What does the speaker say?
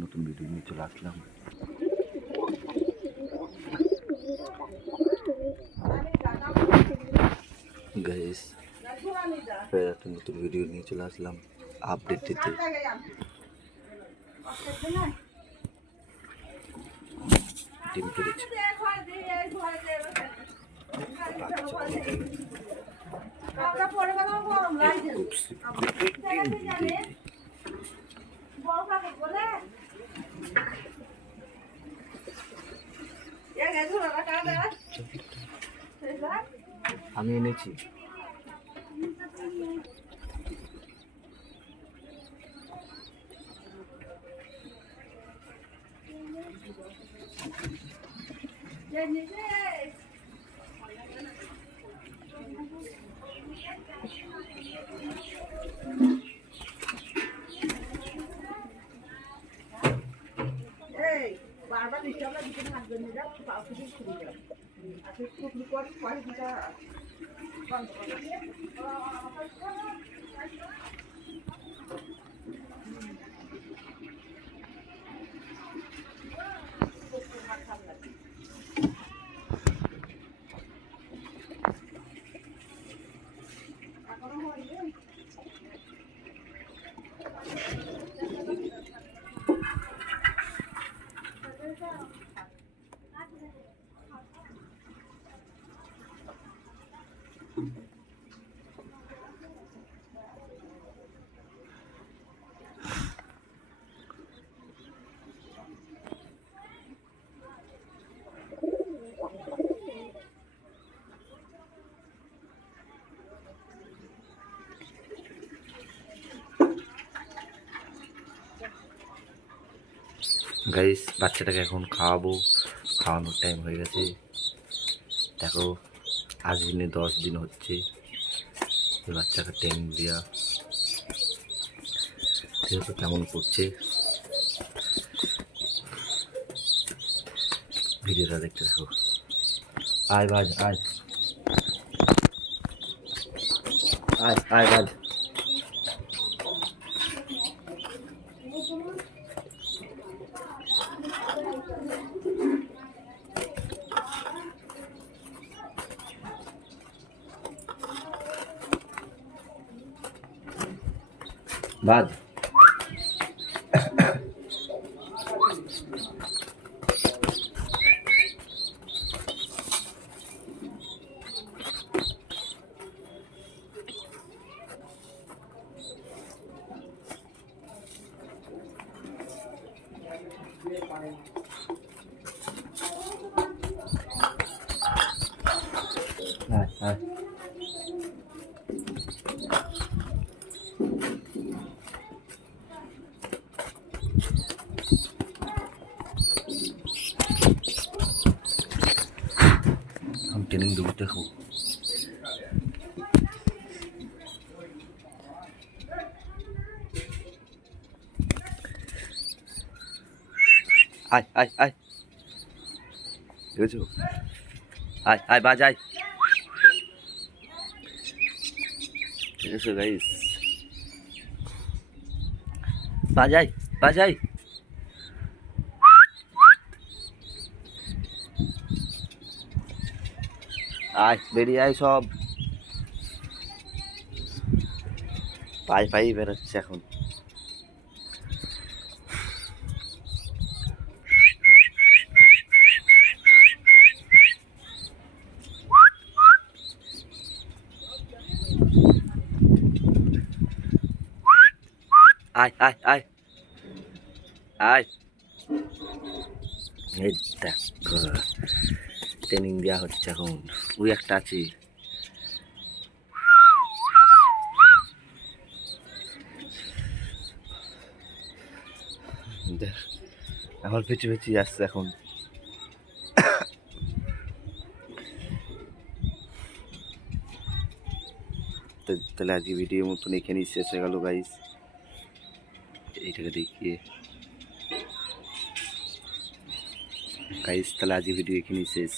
নতুন ভিডিও নিয়ে চলে আসলাম। গাইস একটা নতুন ভিডিও নিয়ে চলে আসলাম আপডেট দিতে। ডিম পেরেছে আমি এনেছি। বারবার দিতে আমরা দিতে থাকবেন না, পাও থেকে শুরু করে আচ্ছা টুকরো করে পয়সাটা বন্ধ করে গাইস বাচ্চাটাকে এখন খাওয়াবো, খাওয়ানোর টাইম হয়ে গেছে। দেখো আজ দিনে 10 দিন হচ্ছে বাচ্চাকে ট্রেনিং দেওয়া, সেহেতু কেমন করছে ভিডিওটা দেখতে থাকো। আয় বাজ আয় আয় আয় বাজ বাজ আয় আয় हम ट्रेनिंग देबो देखो। आय आय आय देखो आय आय बाज आय ठीक है गाइस बाज आय बाज आय आय बेरिये आय सब पाई पाई বেরোচ্ছে এখন। আয় আয় আয় আয় এই দেখো ট্রেনিং দেওয়া হচ্ছে এখন। ওই একটা আছে আমার পিছু পিছু আসছে এখন। তাহলে আজকে ভিডিওর মতন এখানেই শেষ হয়ে গেল গাইস। এইটাকে দেখিয়ে গাইস তাহলে আজকে ভিডিও এখানেই শেষ।